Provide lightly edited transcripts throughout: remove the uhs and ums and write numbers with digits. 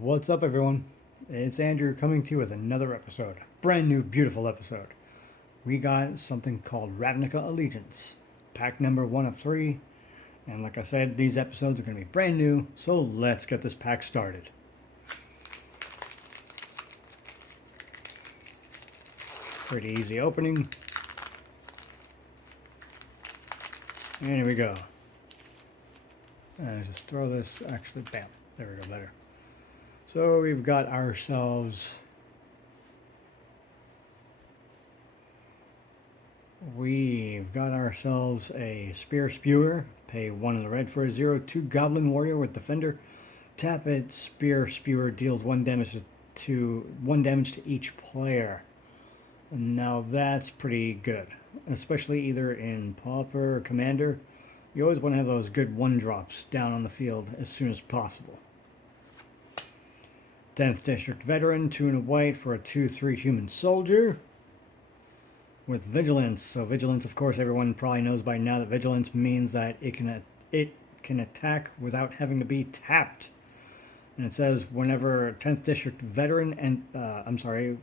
What's up, everyone? It's Andrew coming to you with another episode. Brand new, beautiful episode. We got something called Ravnica Allegiance, pack number 1 of 3. And like I said, these episodes are going to be brand new, so let's get this pack started. Pretty easy opening. And here we go. Just throw this, actually, bam. There we go, better. So we've got ourselves a Spear Spewer. Pay 1 in the red for a 0/2 Goblin Warrior with Defender. Tap it. Spear Spewer deals 1 damage to each player. And now that's pretty good, especially either in Pauper or Commander. You always want to have those good 1-drops down on the field as soon as possible. 10th District Veteran, 2 and a white for a 2/3 Human Soldier with Vigilance. So Vigilance, of course, everyone probably knows by now that Vigilance means that it can attack without having to be tapped. And it says whenever 10th District Veteran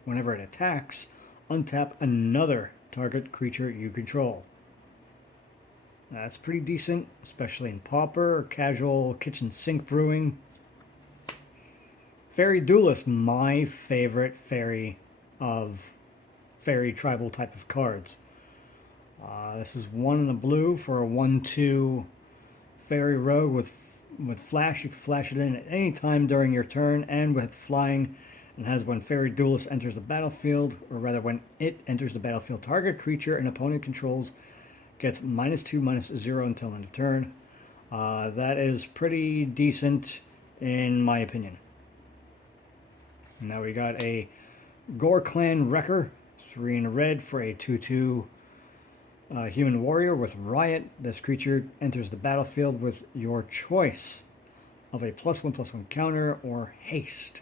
whenever it attacks, untap another target creature you control. That's pretty decent, especially in Pauper or casual kitchen sink brewing. Fairy Duelist, my favorite fairy tribal type of cards. This is 1 in the blue for a 1/2 fairy rogue with flash. You can flash it in at any time during your turn, and with flying, and has when Fairy Duelist enters the battlefield, or rather when it enters the battlefield, target creature an opponent controls gets -2/-0 until end of turn. That is pretty decent in my opinion. Now we got a Gore Clan Wrecker, 3 in a red for a 2/2 Human Warrior with Riot. This creature enters the battlefield with your choice of a +1/+1 counter or haste.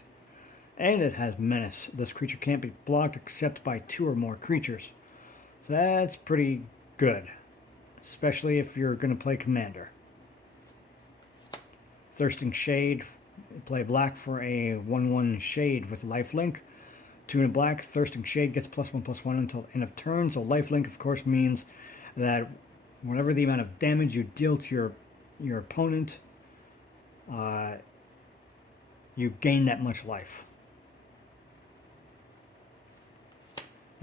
And it has Menace. This creature can't be blocked except by 2 or more creatures. So that's pretty good, especially if you're going to play Commander. Thirsting Shade. Play black for a 1/1 Shade with Lifelink. 2 in a black. Thirsting Shade gets +1/+1 until end of turn. So Lifelink, of course, means that whatever the amount of damage you deal to your opponent, you gain that much life.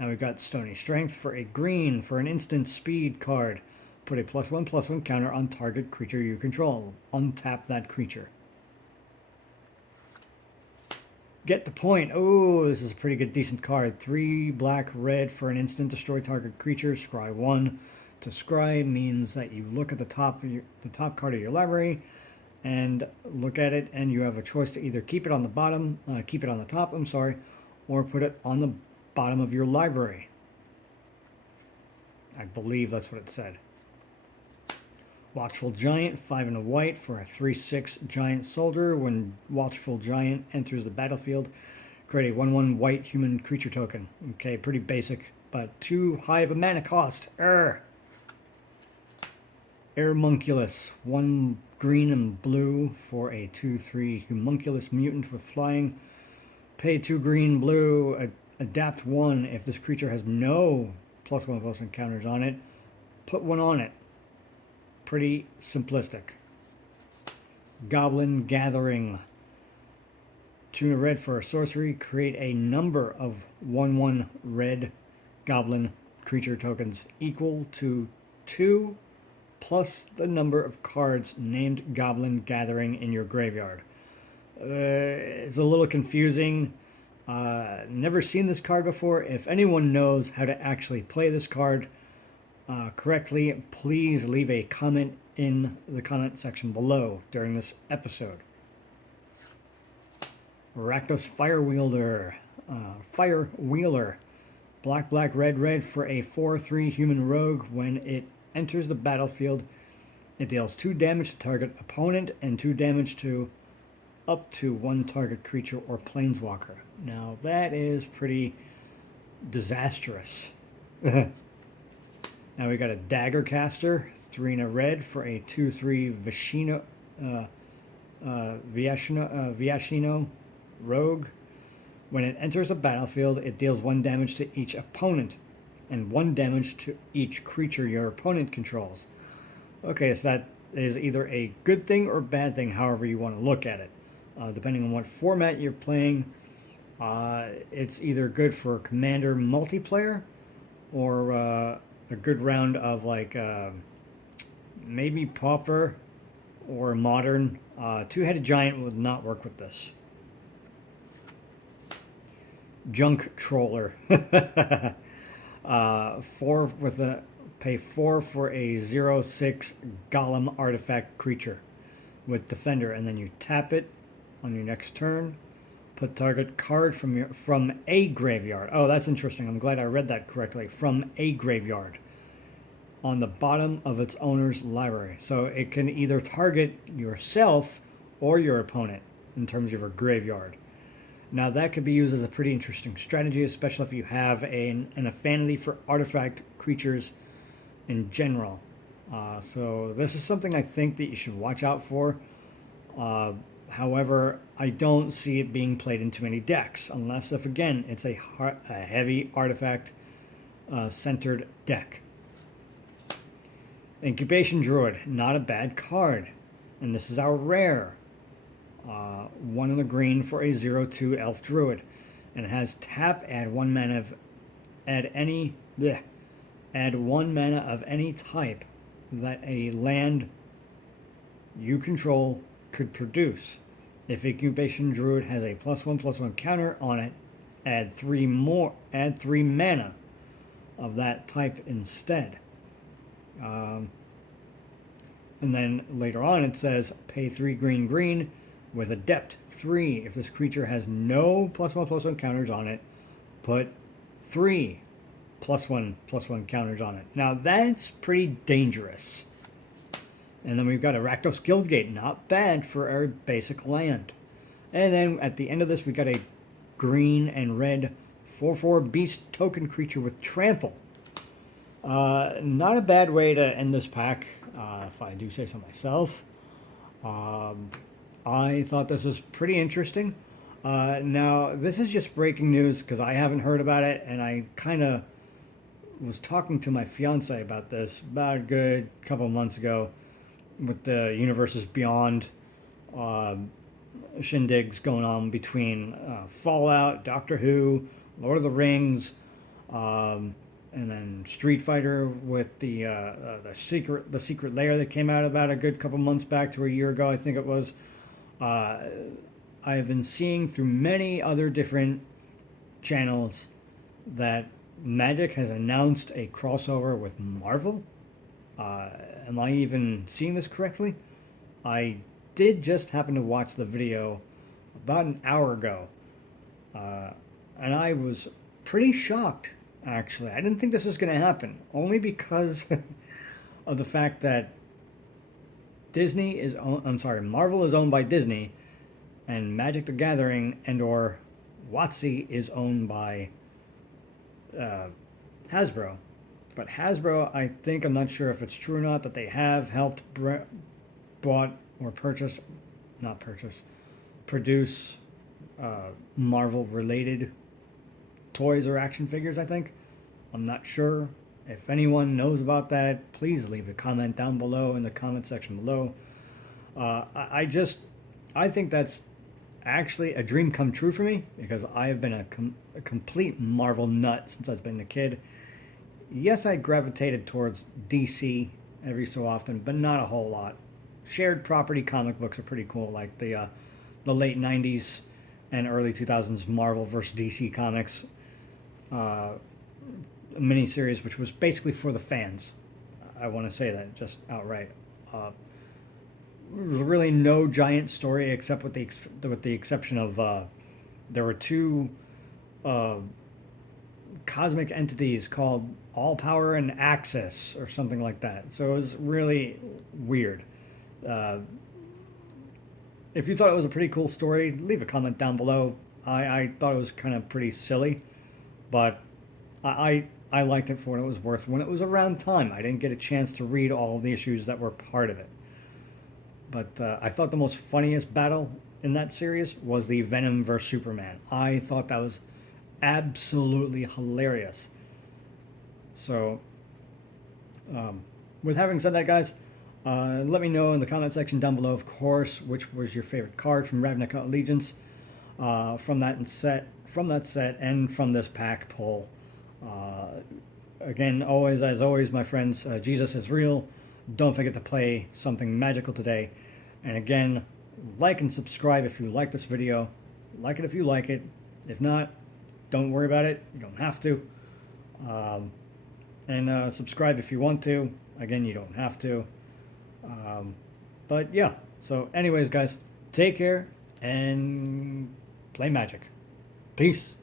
Now we've got Stony Strength for a green for an instant speed card. Put a +1/+1 counter on target creature you control. Untap that creature. Get the Point. Oh, this is a pretty good, decent card. 3 black, red for an instant. Destroy target creature. Scry 1. To scry means that you look at the top card of your library and look at it, and you have a choice to either keep it on the top, or put it on the bottom of your library. I believe that's what it said. Watchful Giant, 5 and a white for a 3/6 Giant Soldier. When Watchful Giant enters the battlefield, create a 1/1 white human creature token. Okay, pretty basic, but too high of a mana cost. Airmunculus, 1 green and blue for a 2/3 Homunculus Mutant with flying. Pay 2 green, blue, adapt 1. If this creature has no +1/+1 counters on it, put 1 on it. Pretty simplistic. Goblin Gathering. 2 in a red for a sorcery. Create a number of 1/1 red goblin creature tokens equal to 2 plus the number of cards named Goblin Gathering in your graveyard. It's a little confusing. Never seen this card before. If anyone knows how to actually play this card correctly, please leave a comment in the comment section below during this episode. Rakdos Fire Wheeler, black, red for a 4/3 Human Rogue. When it enters the battlefield, it deals 2 damage to target opponent and 2 damage to up to 1 target creature or planeswalker. Now that is pretty disastrous. Now we got a Dagger Caster, 3 and a red for a 2/3 Viashino rogue. When it enters the battlefield, it deals 1 damage to each opponent and 1 damage to each creature your opponent controls. Okay, so that is either a good thing or bad thing, however you want to look at it. Depending on what format you're playing, it's either good for Commander multiplayer or a good round of like maybe Pauper or Modern. Two-headed Giant would not work with this. Junk Troller. 4 with a pay 4 for a 0/6 Golem artifact creature with Defender, and then you tap it on your next turn. Put target card from a graveyard. Oh, that's interesting. I'm glad I read that correctly. From a graveyard on the bottom of its owner's library. So it can either target yourself or your opponent in terms of your graveyard. Now that could be used as a pretty interesting strategy, especially if you have an affinity for artifact creatures in general. So this is something I think that you should watch out for. However, I don't see it being played in too many decks, unless if, again, it's a heavy artifact centered deck. Incubation Druid, not a bad card. And this is our rare. 1 in the green for a 0/2 Elf Druid. And it has tap, add 1 mana add 1 mana of any type that a land you control could produce. If Incubation Druid has a +1/+1 counter on it, add 3 mana of that type instead. And then later on it says pay 3 green with Adept 3. If this creature has no +1/+1 counters on it, put 3 +1/+1 counters on it. Now that's pretty dangerous. And then we've got a Rakdos Guildgate, not bad for our basic land. And then at the end of this, we got a green and red 4/4 beast token creature with trample. Not a bad way to end this pack, if I do say so myself. I thought this was pretty interesting. Now, this is just breaking news because I haven't heard about it, and I kind of was talking to my fiance about this about a good couple of months ago with the Universes Beyond shindigs going on between Fallout, Doctor Who, Lord of the Rings, and then Street Fighter with the secret lair that came out about a good couple months back to a year ago, I think it was. I have been seeing through many other different channels that Magic has announced a crossover with Marvel. Am I even seeing this correctly? I did just happen to watch the video about an hour ago, and I was pretty shocked, actually. I didn't think this was going to happen, only because of the fact that Marvel is owned by Disney, and Magic the Gathering and/or WotC is owned by Hasbro. But Hasbro, I'm not sure if it's true or not, that they have helped produce Marvel-related toys or action figures, I think. I'm not sure. If anyone knows about that, please leave a comment down below in the comment section below. I think that's actually a dream come true for me, because I have been a complete Marvel nut since I've been a kid. Yes, I gravitated towards DC every so often, but not a whole lot. Shared property comic books are pretty cool, like the late 90s and early 2000s Marvel vs. DC comics miniseries, which was basically for the fans. I want to say that just outright. There was really no giant story except with the exception of there were 2 cosmic entities called All Power and Access or something like that. So it was really weird. If you thought it was a pretty cool story, leave a comment down below. I thought it was kind of pretty silly, but I liked it for what it was worth when it was around time. I didn't get a chance to read all of the issues that were part of it. But I thought the most funniest battle in that series was the Venom vs. Superman. I thought that was absolutely hilarious. So, with having said that, guys, let me know in the comment section down below, of course, which was your favorite card from Ravnica Allegiance from that set, and from this pack pull. Again, always, as always, my friends, Jesus is real. Don't forget to play something magical today. And again, like and subscribe if you like this video. Like it if you like it. If not, don't worry about it. You don't have to. And subscribe if you want to. Again, you don't have to. But yeah, so anyways, guys, take care and play magic. Peace.